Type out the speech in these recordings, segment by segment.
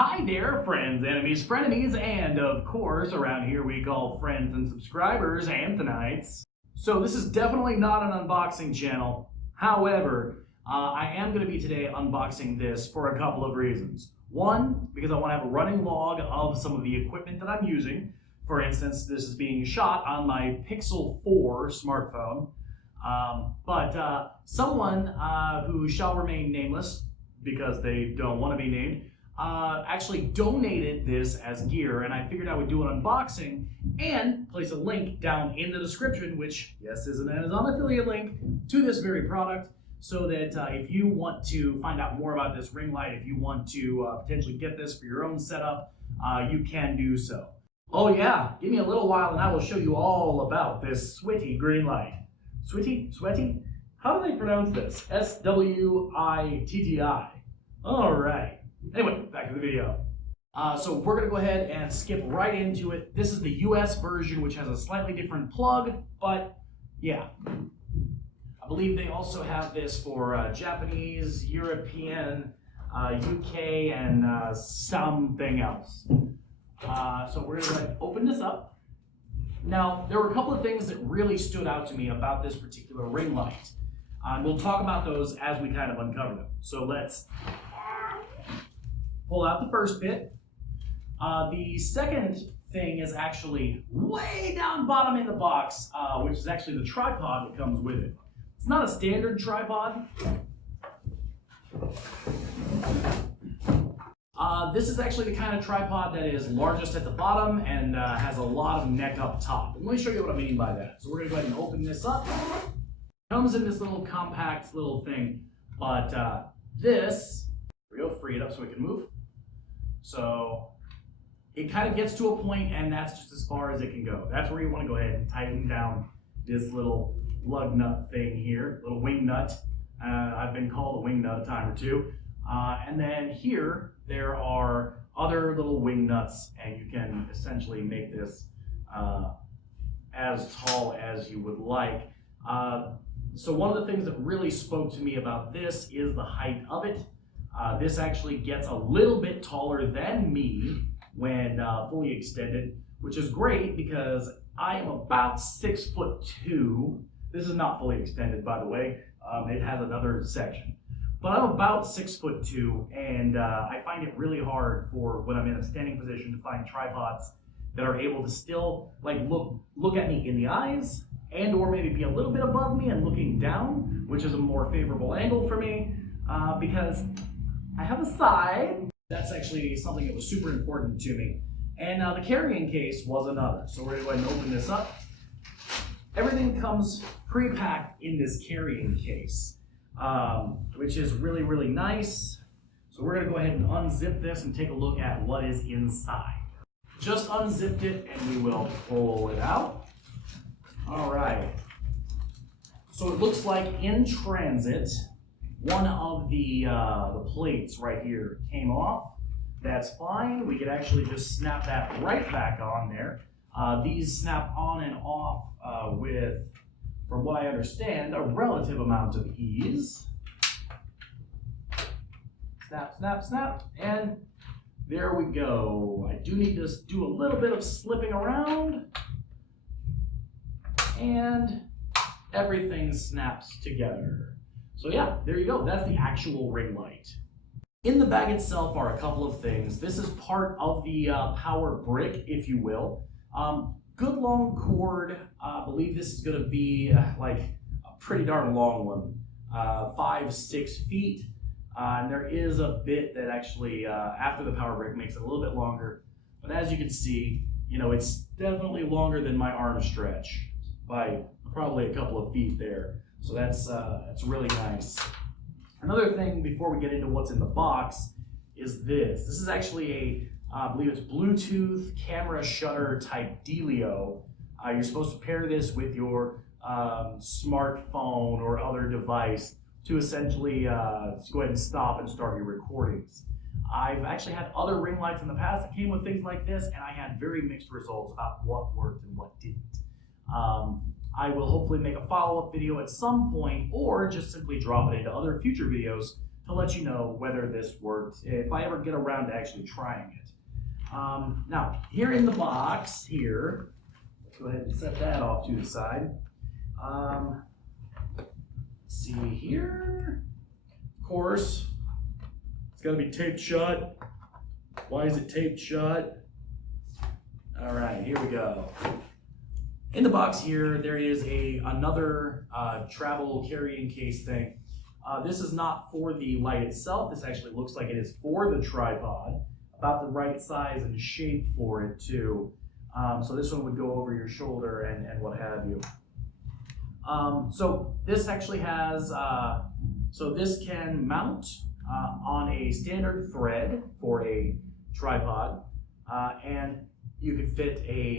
Hi there, friends, enemies, frenemies, and of course, around here we call friends and subscribers Anthonites. So this is definitely not an unboxing channel. However, I am going to be today unboxing this for a couple of reasons. One, because I want to have a running log of some of the equipment that I'm using. For instance, this is being shot on my Pixel 4 smartphone. But someone who shall remain nameless, because they don't want to be named, actually donated this as gear, and I figured I would do an unboxing and place a link down in the description, which, yes, is an Amazon affiliate link to this very product, so that if you want to find out more about this ring light, if you want to potentially get this for your own setup, you can do so. Oh yeah, give me a little while and I will show you all about this Switti green light. Switti? How do they pronounce this? S-W-I-T-T-I. All right. Anyway, back to the video. So we're gonna go ahead and skip right into it. This is the US version, which has a slightly different plug, but yeah. I believe they also have this for Japanese, European, UK, and something else. So we're gonna open this up. Now, there were a couple of things that really stood out to me about this particular ring light. We'll talk about those as we kind of uncover them. So let's pull out the first bit. The second thing is actually way down bottom in the box, which is actually the tripod that comes with it. It's not a standard tripod. This is actually the kind of tripod that is largest at the bottom and has a lot of neck up top. And let me show you what I mean by that. So we're gonna go ahead and open this up. It comes in this little compact little thing, but this, we'll free it up so it can move. So it kind of gets to a point, and that's just as far as it can go. That's where you want to go ahead and tighten down this little lug nut thing here, little wing nut. I've been called a wing nut a time or two. And then here, there are other little wing nuts, and you can essentially make this as tall as you would like. So one of the things that really spoke to me about this is the height of it. This actually gets a little bit taller than me when fully extended, which is great because I am about 6'2". This is not fully extended, by the way. It has another section. But I'm about 6'2", and I find it really hard for when I'm in a standing position to find tripods that are able to still like look at me in the eyes and or maybe be a little bit above me and looking down, which is a more favorable angle for me because I have a side. That's actually something that was super important to me. And the carrying case was another. So we're gonna go ahead and open this up. Everything comes pre-packed in this carrying case, which is really, really nice. So we're gonna go ahead and unzip this and take a look at what is inside. Just unzipped it and we will pull it out. All right. So it looks like in transit, one of the plates right here came off. That's fine. We could actually just snap that right back on there. These snap on and off with, from what I understand, a relative amount of ease. Snap, snap, snap, and there we go. I do need to do a little bit of slipping around, and everything snaps together. So yeah, there you go. That's the actual ring light. In the bag itself are a couple of things. This is part of the power brick, if you will. Good long cord. I believe this is going to be like a pretty darn long one, 5-6 feet. And there is a bit that actually, after the power brick, makes it a little bit longer. But as you can see, you know, it's definitely longer than my arm stretch by probably a couple of feet there. So that's really nice. Another thing before we get into what's in the box is this. This is actually a, I believe it's Bluetooth camera shutter type dealio. You're supposed to pair this with your smartphone or other device to essentially go ahead and stop and start your recordings. I've actually had other ring lights in the past that came with things like this, and I had very mixed results about what worked and what didn't. I will hopefully make a follow-up video at some point, or just simply drop it into other future videos to let you know whether this works, if I ever get around to actually trying it. Now, here in the box here, let's go ahead and set that off to the side. Let's see here. Of course, it's got to be taped shut. Why is it taped shut? All right, here we go. In the box here, there is another travel carrying case thing. This is not for the light itself. This actually looks like it is for the tripod, about the right size and shape for it too. So this one would go over your shoulder and what have you. So this actually has, so this can mount on a standard thread for a tripod, and you could fit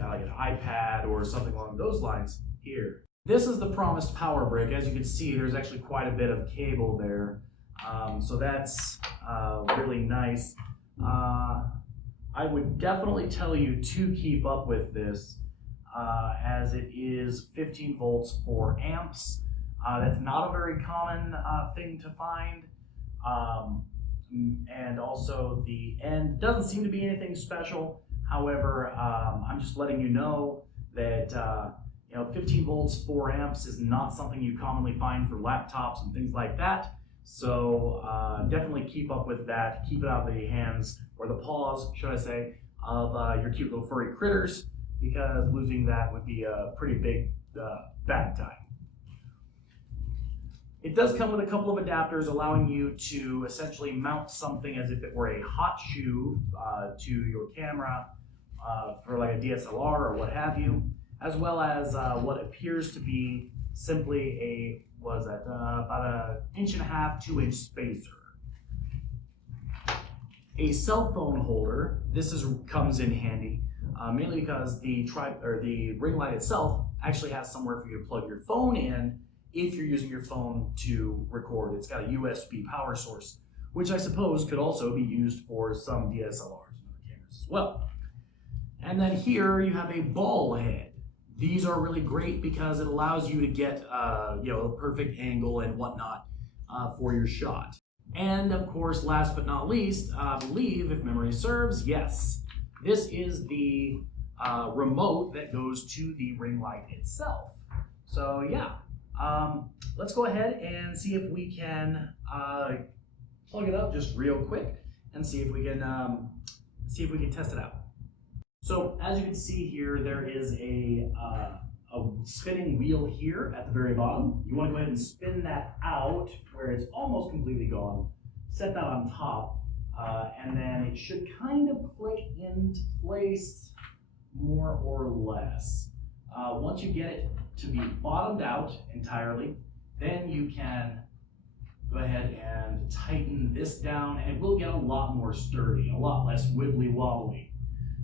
like an iPad or something along those lines here. This is the promised power brick. As you can see, there's actually quite a bit of cable there. So that's really nice. I would definitely tell you to keep up with this, as it is 15 volts, 4 amps. That's not a very common thing to find. And also the end doesn't seem to be anything special. However, I'm just letting you know that 15 volts, 4 amps is not something you commonly find for laptops and things like that. So definitely keep up with that. Keep it out of the hands, or the paws, should I say, of your cute little furry critters, because losing that would be a pretty big bad time. It does come with a couple of adapters allowing you to essentially mount something as if it were a hot shoe to your camera for like a DSLR or what have you, as well as what appears to be simply about an 1.5 to 2 inch spacer. A cell phone holder. This comes in handy, mainly because the ring light itself actually has somewhere for you to plug your phone in if you're using your phone to record. It's got a USB power source, which I suppose could also be used for some DSLRs and other cameras as well. And then here you have a ball head. These are really great because it allows you to get a perfect angle and whatnot for your shot. And of course, last but not least, I believe, if memory serves, yes, this is the remote that goes to the ring light itself. So yeah, let's go ahead and see if we can plug it up just real quick and see if we can test it out. So as you can see here, there is a spinning wheel here at the very bottom. You want to go ahead and spin that out where it's almost completely gone. Set that on top, and then it should kind of click into place more or less. Once you get it to be bottomed out entirely, then you can go ahead and tighten this down, and it will get a lot more sturdy, a lot less wibbly wobbly.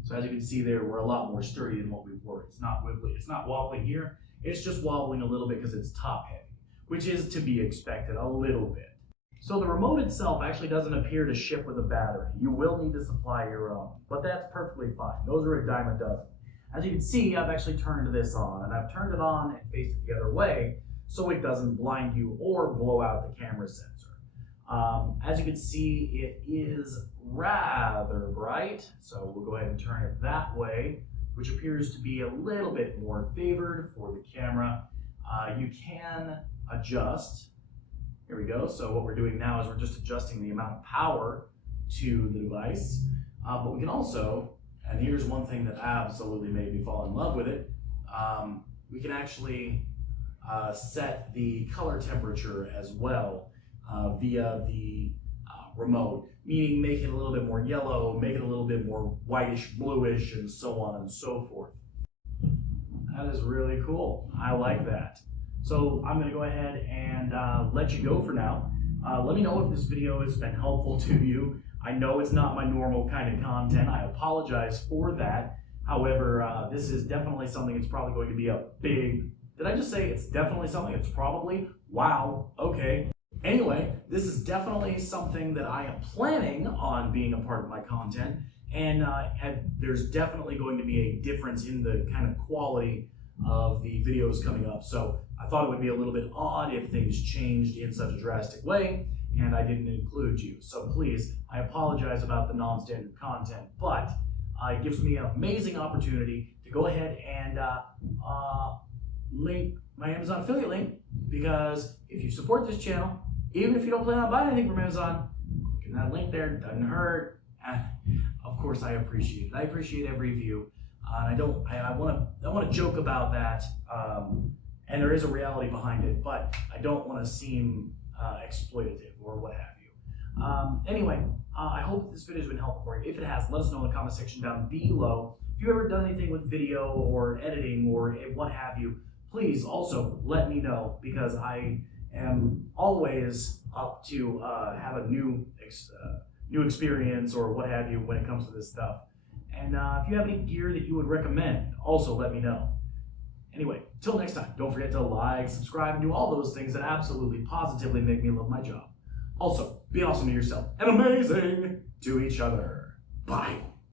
So as you can see there, we're a lot more sturdy than what we were. It's not wibbly, it's not wobbling here. It's just wobbling a little bit because it's top heavy, which is to be expected a little bit. So the remote itself actually doesn't appear to ship with a battery. You will need to supply your own, but that's perfectly fine. Those are a dime a dozen. As you can see, I've actually turned this on, and I've turned it on and faced it the other way so it doesn't blind you or blow out the camera sensor. As you can see, it is rather bright, so we'll go ahead and turn it that way, which appears to be a little bit more favored for the camera. You can adjust. Here we go. So what we're doing now is we're just adjusting the amount of power to the device, but we can also, and here's one thing that absolutely made me fall in love with it, we can actually set the color temperature as well via the remote, meaning make it a little bit more yellow, make it a little bit more whitish, bluish, and so on and so forth. That is really cool. I like that. So I'm going to go ahead and let you go for now. Let me know if this video has been helpful to you. I know it's not my normal kind of content. I apologize for that. However, this is definitely something that's probably going to be a big... Did I just say it's definitely something? It's probably? Wow, okay. Anyway, this is definitely something that I am planning on being a part of my content, and there's definitely going to be a difference in the kind of quality of the videos coming up. So I thought it would be a little bit odd if things changed in such a drastic way, and I didn't include you. So please, I apologize about the non-standard content, but it gives me an amazing opportunity to go ahead and link my Amazon affiliate link, because if you support this channel, even if you don't plan on buying anything from Amazon, clicking that link there doesn't hurt. And of course, I appreciate it. I appreciate every view. And I want to joke about that, and there is a reality behind it, but I don't want to seem exploitative or what have you. Anyway, I hope this video has been helpful for you. If it has, let us know in the comment section down below. If you've ever done anything with video or editing or what have you, please also let me know, because I am always up to have a new experience or what have you when it comes to this stuff. And if you have any gear that you would recommend, also let me know. Anyway, till next time, don't forget to like, subscribe, and do all those things that absolutely positively make me love my job. Also, be awesome to yourself and amazing to each other. Bye.